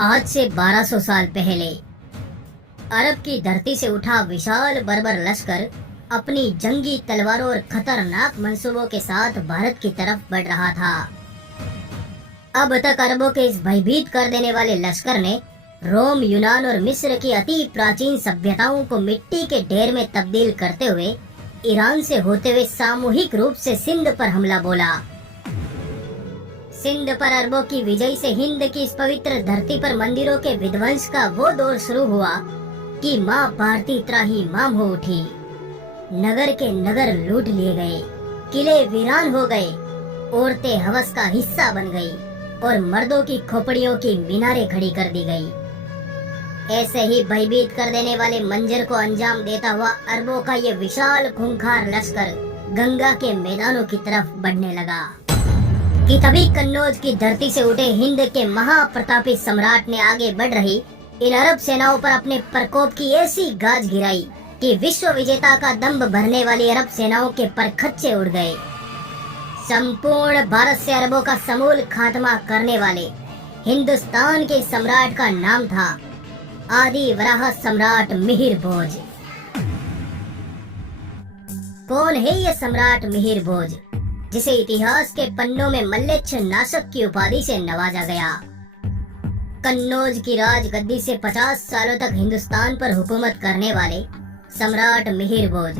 आज से 1200 साल पहले अरब की धरती से उठा विशाल बर्बर लश्कर अपनी जंगी तलवारों और खतरनाक मंसूबों के साथ भारत की तरफ बढ़ रहा था। अब तक अरबों के इस भयभीत कर देने वाले लश्कर ने रोम, यूनान और मिस्र की अति प्राचीन सभ्यताओं को मिट्टी के ढेर में तब्दील करते हुए ईरान से होते हुए सामूहिक रूप से सिंध पर हमला बोला। सिंध पर अरबों की विजय से हिंद की इस पवित्र धरती पर मंदिरों के विध्वंस का वो दौर शुरू हुआ कि माँ भारती त्राही माम हो उठी। नगर के नगर लूट लिए गए, किले वीरान हो गए, औरतें हवस का हिस्सा बन गई और मर्दों की खोपड़ियों की मीनारें खड़ी कर दी गई। ऐसे ही भयभीत कर देने वाले मंजर को अंजाम देता हुआ अरबों का ये विशाल खूंखार लश्कर गंगा के मैदानों की तरफ बढ़ने लगा कि तभी कन्नौज की धरती से उठे हिंद के महाप्रतापी सम्राट ने आगे बढ़ रही इन अरब सेनाओं पर अपने प्रकोप की ऐसी गाज गिराई कि विश्व विजेता का दंभ भरने वाली अरब सेनाओं के परखच्चे उड़ गए। संपूर्ण भारत से अरबों का समूल खात्मा करने वाले हिंदुस्तान के सम्राट का नाम था आदि वराह सम्राट मिहिर भोज। कौन है ये सम्राट मिहिर भोज, जिसे इतिहास के पन्नों में मल्लेच्छ नाशक की उपाधि से नवाजा गया। कन्नौज की राजगद्दी से 50 सालों तक हिंदुस्तान पर हुकूमत करने वाले सम्राट मिहिर भोज,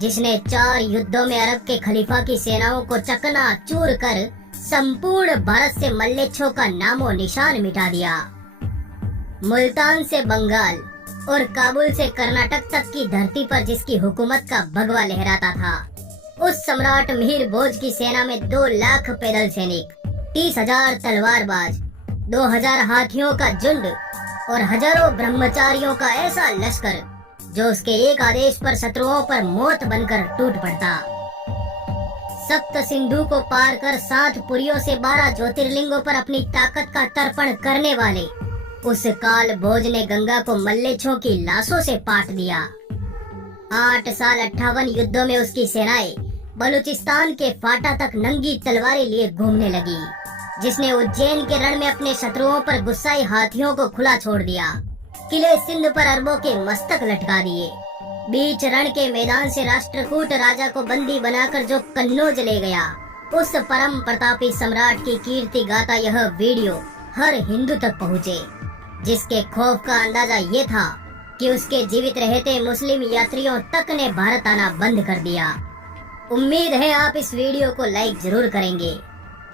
जिसने 4 युद्धों में अरब के खलीफा की सेनाओं को चकनाचूर कर संपूर्ण भारत से मल्लेच्छों का नामो निशान मिटा दिया। मुल्तान से बंगाल और काबुल से कर्नाटक तक की धरती पर जिसकी हुकूमत का भगवा लहराता था, उस सम्राट मिहिर भोज की सेना में 2 लाख पैदल सैनिक, 30,000 तलवारबाज, 2,000 हाथियों का झुंड और हजारों ब्रह्मचारियों का ऐसा लश्कर जो उसके एक आदेश पर शत्रुओं पर मौत बनकर टूट पड़ता। सप्त सिंधु को पार कर 7 पुरियों से 12 ज्योतिर्लिंगों पर अपनी ताकत का तर्पण करने वाले उस काल भोज ने गंगा को मल्लेच्छों की लाशों से पाट दिया। 8 साल 58 युद्धों में उसकी सेनाएं बलूचिस्तान के फाटा तक नंगी तलवारें लिए घूमने लगी, जिसने उज्जैन के रण में अपने शत्रुओं पर गुस्साई हाथियों को खुला छोड़ दिया। किले सिंध पर अरबों के मस्तक लटका दिए। बीच रण के मैदान से राष्ट्रकूट राजा को बंदी बनाकर जो कन्नौज ले गया, उस परम प्रतापी सम्राट की कीर्ति गाता यह वीडियो हर हिंदू तक पहुँचे, जिसके खौफ का अंदाजा ये था कि उसके जीवित रहते मुस्लिम यात्रियों तक ने भारत आना बंद कर दिया। उम्मीद है आप इस वीडियो को लाइक जरूर करेंगे।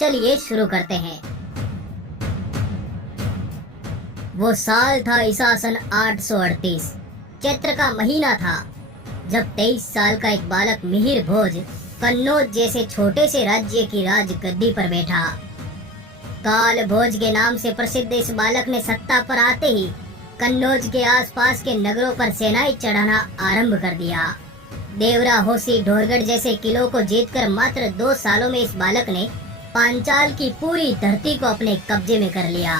चलिए शुरू करते हैं। वो साल था ईसा सन 838, चैत्र का महीना था, जब 23 साल का एक बालक मिहिर भोज कन्नौज जैसे छोटे से राज्य की राजगद्दी पर बैठा। काल भोज के नाम से प्रसिद्ध इस बालक ने सत्ता पर आते ही कन्नौज के आसपास के नगरों पर सेनाएं चढ़ाना आरंभ कर दिया। देवरा, होसी, ढोरगढ़ जैसे किलों को जीतकर मात्र 2 सालों में इस बालक ने पांचाल की पूरी धरती को अपने कब्जे में कर लिया।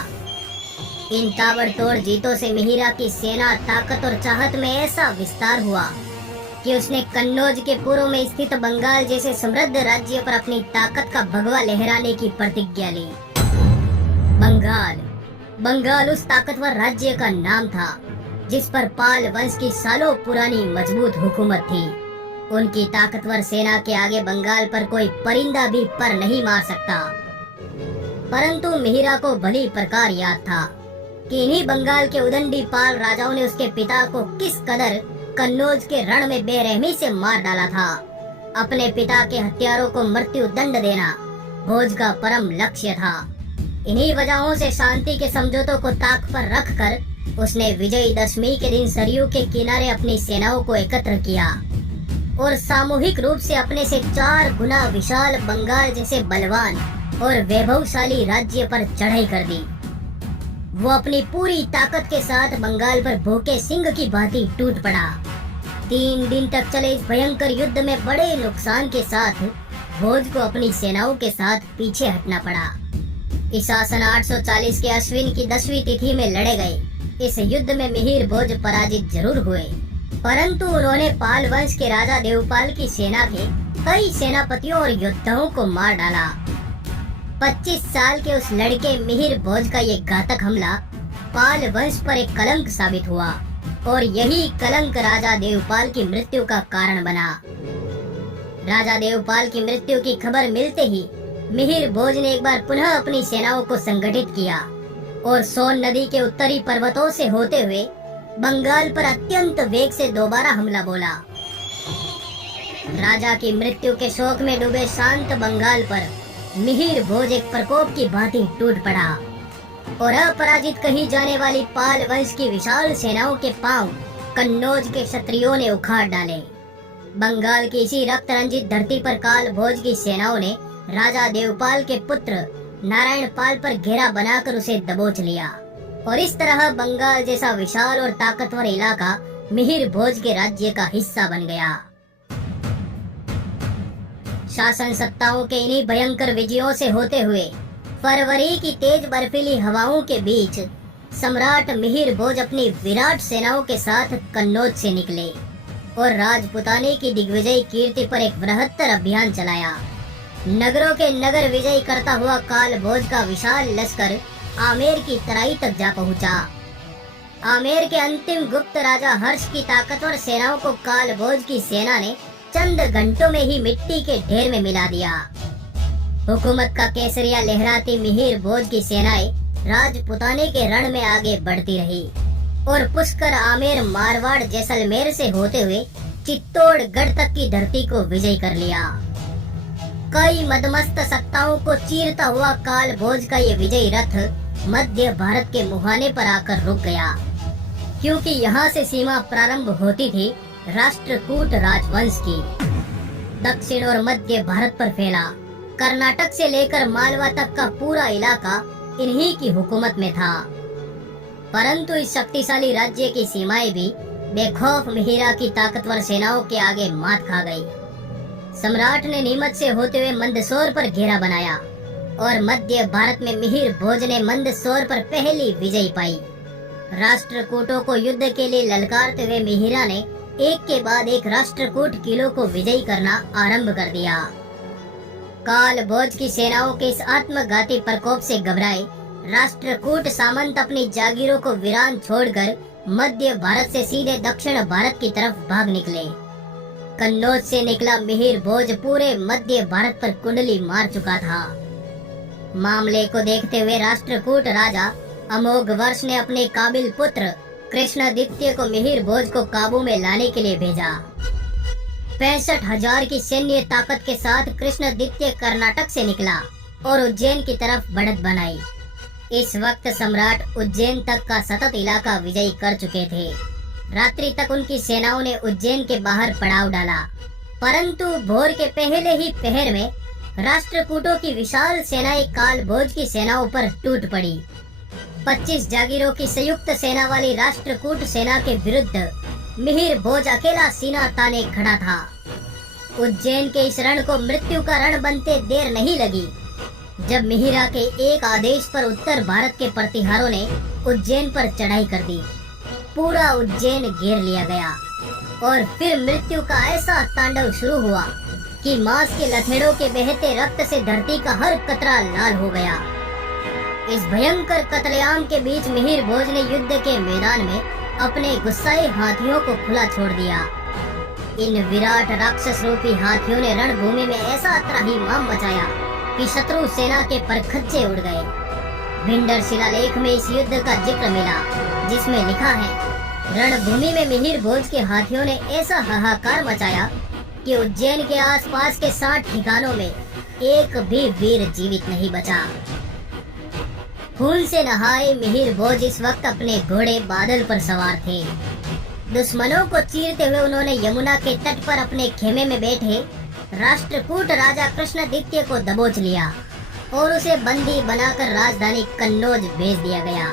इन ताबड़तोड़ जीतों से मिहिरा की सेना ताकत और चाहत में ऐसा विस्तार हुआ कि उसने कन्नौज के पूर्व में स्थित बंगाल जैसे समृद्ध राज्य पर अपनी ताकत का भगवा लहराने की प्रतिज्ञा ली। बंगाल उस ताकतवर राज्य का नाम था जिस पर पाल वंश की सालों पुरानी मजबूत हुकूमत थी। उनकी ताकतवर सेना के आगे बंगाल पर कोई परिंदा भी पर नहीं मार सकता। परंतु मिहिरा को भली प्रकार याद था कि इन्हीं बंगाल के उदंडी पाल राजाओं ने उसके पिता को किस कदर कन्नौज के रण में बेरहमी से मार डाला था। अपने पिता के हत्यारों को मृत्यु दंड देना भोज का परम लक्ष्य था। इन्हीं वजहों से शांति के समझौतों को ताक पर रखकर उसने विजयदशमी के दिन सरयू के किनारे अपनी सेनाओं को एकत्र किया और सामूहिक रूप से अपने से 4 गुना विशाल बंगाल जैसे बलवान और वैभवशाली राज्य पर चढ़ाई कर दी। वो अपनी पूरी ताकत के साथ बंगाल पर भूखे सिंह की भांति टूट पड़ा। 3 दिन तक चले इस भयंकर युद्ध में बड़े नुकसान के साथ भोज को अपनी सेनाओं के साथ पीछे हटना पड़ा। ईसा सन 840 के अश्विन की 10वीं तिथि में लड़े गए इस युद्ध में मिहिर भोज पराजित जरूर हुए, परंतु उन्होंने पाल वंश के राजा देवपाल की सेना के कई सेनापतियों और योद्धाओं को मार डाला। 25 साल के उस लड़के मिहिर भोज का ये घातक हमला पाल वंश पर एक कलंक साबित हुआ और यही कलंक राजा देवपाल की मृत्यु का कारण बना। राजा देवपाल की मृत्यु की खबर मिलते ही मिहिर भोज ने एक बार पुनः अपनी सेनाओं को संगठित किया और सोन नदी के उत्तरी पर्वतों से होते हुए बंगाल पर अत्यंत वेग से दोबारा हमला बोला। राजा की मृत्यु के शोक में डूबे शांत बंगाल पर मिहिर भोज एक प्रकोप की भांति टूट पड़ा और अपराजित कही जाने वाली पाल वंश की विशाल सेनाओं के पांव कन्नौज के क्षत्रियों ने उखाड़ डाले। बंगाल की इसी रक्त रंजित धरती पर काल भोज की सेनाओं ने राजा देवपाल के पुत्र नारायण पाल पर घेरा बनाकर उसे दबोच लिया और इस तरह बंगाल जैसा विशाल और ताकतवर इलाका मिहिर भोज के राज्य का हिस्सा बन गया। शासन सत्ताओं के इन्हीं भयंकर विजयों से होते हुए फरवरी की तेज बर्फीली हवाओं के बीच सम्राट मिहिर भोज अपनी विराट सेनाओं के साथ कन्नौज से निकले और राजपुताने की दिग्विजय कीर्ति पर एक बृहत्तर अभियान चलाया। नगरों के नगर विजय करता हुआ काल भोज का विशाल लश्कर आमेर की तराई तक जा पहुंचा। आमेर के अंतिम गुप्त राजा हर्ष की ताकतवर सेनाओं को काल भोज की सेना ने चंद घंटों में ही मिट्टी के ढेर में मिला दिया। हुकूमत का केसरिया लहराती मिहिर भोज की सेनाएं राजपुताने के रण में आगे बढ़ती रही और पुष्कर आमेर मारवाड़ जैसलमेर से होते हुए चित्तौड़गढ़ तक की धरती को विजय कर लिया। कई मदमस्त सत्ताओं को चीरता हुआ काल भोज का ये विजय रथ मध्य भारत के मुहाने पर आकर रुक गया, क्योंकि यहाँ से सीमा प्रारंभ होती थी राष्ट्रकूट राजवंश की। दक्षिण और मध्य भारत पर फैला कर्नाटक से लेकर मालवा तक का पूरा इलाका इन्हीं की हुकूमत में था। परंतु इस शक्तिशाली राज्य की सीमाएं भी बेखौफ मिहिरा की ताकतवर सेनाओं के आगे मात खा गई। सम्राट ने नीमच से होते हुए मंदसौर पर घेरा बनाया और मध्य भारत में मिहिर भोज ने मंदसौर पर पहली विजय पाई। राष्ट्रकूटों को युद्ध के लिए ललकारते हुए मिहिरा ने एक के बाद एक राष्ट्रकूट किलों को विजयी करना आरंभ कर दिया। काल भोज की सेनाओं के इस आत्मघाती प्रकोप से घबराए राष्ट्रकूट सामंत अपनी जागीरों को वीरान छोड़कर मध्य भारत से सीधे दक्षिण भारत की तरफ भाग निकले। कन्नौज से निकला मिहिर भोज पूरे मध्य भारत पर कुंडली मार चुका था। मामले को देखते हुए राष्ट्रकूट राजा अमोघ वर्ष ने अपने काबिल पुत्र कृष्णदित्य को मिहिर भोज को काबू में लाने के लिए भेजा। 65,000 की सैन्य ताकत के साथ कृष्णदित्य कर्नाटक से निकला और उज्जैन की तरफ बढ़त बनाई। इस वक्त सम्राट उज्जैन तक का सतत इलाका विजयी कर चुके थे। रात्रि तक उनकी सेनाओं ने उज्जैन के बाहर पड़ाव डाला, परंतु भोर के पहले ही पहर में राष्ट्रकूटों की विशाल सेनाएं काल भोज की सेनाओं पर टूट पड़ी। 25 जागीरों की संयुक्त सेना वाली राष्ट्रकूट सेना के विरुद्ध मिहिर भोज अकेला सीना ताने खड़ा था। उज्जैन के इस रण को मृत्यु का रण बनते देर नहीं लगी, जब मिहिरा के एक आदेश पर उत्तर भारत के प्रतिहारों ने उज्जैन पर चढ़ाई कर दी। पूरा उज्जैन घेर लिया गया और फिर मृत्यु का ऐसा तांडव शुरू हुआ कि मांस के लथेड़ों के बहते रक्त से धरती का हर कतरा लाल हो गया। इस भयंकर कत्लेआम के बीच मिहिर भोज ने युद्ध के मैदान में अपने गुस्साए हाथियों को खुला छोड़ दिया। इन विराट राक्षस रूपी हाथियों ने रणभूमि में ऐसा त्राहिमाम मचाया कि शत्रु सेना के परखच्चे उड़ गए। भिंडर शिलालेख में इस युद्ध का जिक्र मिला, जिसमें लिखा है, रणभूमि में मिहिर भोज के हाथियों ने ऐसा हाहाकार मचाया कि उज्जैन के आसपास के 60 ठिकानों में एक भी वीर जीवित नहीं बचा। खून से नहाए मिहिर भोज इस वक्त अपने घोड़े बादल पर सवार थे। दुश्मनों को चीरते हुए उन्होंने यमुना के तट पर अपने खेमे में बैठे राष्ट्रकूट राजा कृष्णदित्य को दबोच लिया और उसे बंदी बनाकर राजधानी कन्नौज भेज दिया गया।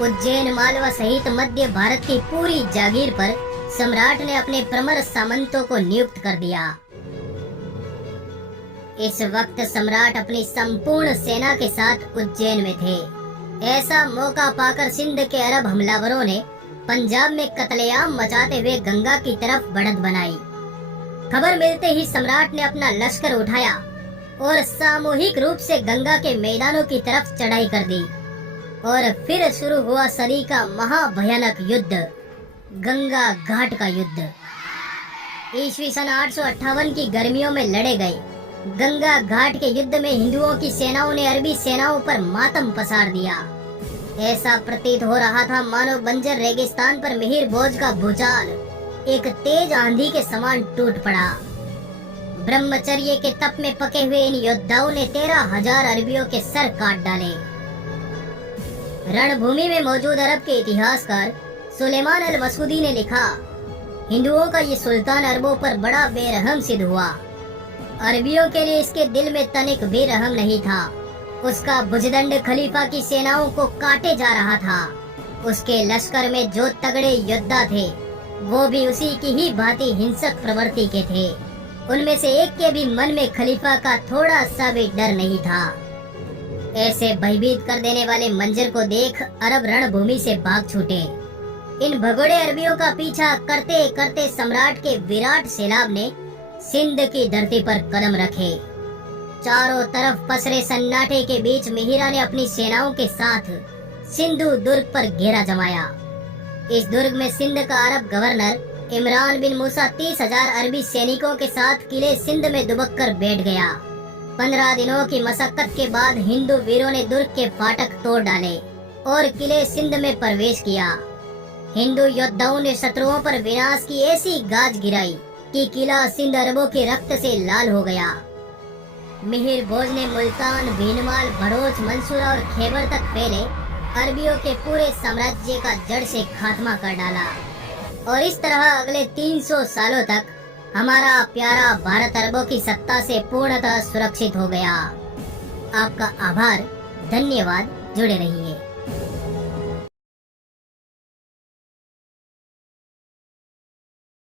उज्जैन मालवा सहित मध्य भारत की पूरी जागीर पर सम्राट ने अपने प्रमर सामंतों को नियुक्त कर दिया। इस वक्त सम्राट अपनी संपूर्ण सेना के साथ उज्जैन में थे। ऐसा मौका पाकर सिंध के अरब हमलावरों ने पंजाब में कत्लेआम मचाते हुए गंगा की तरफ बढ़त बनाई। खबर मिलते ही सम्राट ने अपना लश्कर उठाया और सामूहिक रूप से गंगा के मैदानों की तरफ चढ़ाई कर दी। और फिर शुरू हुआ सदी का महाभयानक युद्ध, गंगा घाट का युद्ध। ईस्वी सन 858 की गर्मियों में लड़े गए गंगा घाट के युद्ध में हिंदुओं की सेनाओं ने अरबी सेनाओं पर मातम पसार दिया। ऐसा प्रतीत हो रहा था मानो बंजर रेगिस्तान पर मिहिर भोज का भूचाल एक तेज आंधी के समान टूट पड़ा। ब्रह्मचर्य के तप में पके हुए इन योद्धाओं ने 13,000 अरबियों के सर काट डाले। रणभूमि में मौजूद अरब के इतिहासकार सुलेमान अल मसूदी ने लिखा, हिंदुओं का ये सुल्तान अरबों पर बड़ा बेरहम सिद्ध हुआ। अरबियों के लिए इसके दिल में तनिक भी रहम नहीं था। उसका भुजदंड खलीफा की सेनाओं को काटे जा रहा था। उसके लश्कर में जो तगड़े योद्धा थे वो भी उसी की ही भांति हिंसक प्रवृत्ति के थे। उनमें से एक के भी मन में खलीफा का थोड़ा सा भी डर नहीं था। ऐसे भयभीत कर देने वाले मंजर को देख अरब रणभूमि से भाग छूटे। इन भगोड़े अरबियों का पीछा करते करते सम्राट के विराट सैलाब ने सिंध की धरती पर कदम रखे। चारों तरफ पसरे सन्नाटे के बीच मिहिरा ने अपनी सेनाओं के साथ सिंधु दुर्ग पर घेरा जमाया। इस दुर्ग में सिंध का अरब गवर्नर इमरान बिन मूसा 30,000 अरबी सैनिकों के साथ किले सिंध में दुबक कर बैठ गया। 15 दिनों की मशक्कत के बाद हिंदू वीरों ने दुर्ग के फाटक तोड़ डाले और किले सिंध में प्रवेश किया। हिंदू योद्धाओं ने शत्रुओं पर विनाश की ऐसी गाज गिराई कि किला सिंध अरबों के रक्त से लाल हो गया। मिहिर भोज ने मुल्तान, भीनमाल, भड़ोच, मंसूरा और खैबर तक फैले अरबियों के पूरे साम्राज्य का जड़ से खात्मा कर डाला और इस तरह अगले 300 सालों तक हमारा प्यारा भारत अरबों की सत्ता से पूर्णतः सुरक्षित हो गया। आपका आभार, धन्यवाद, जुड़े रहिए।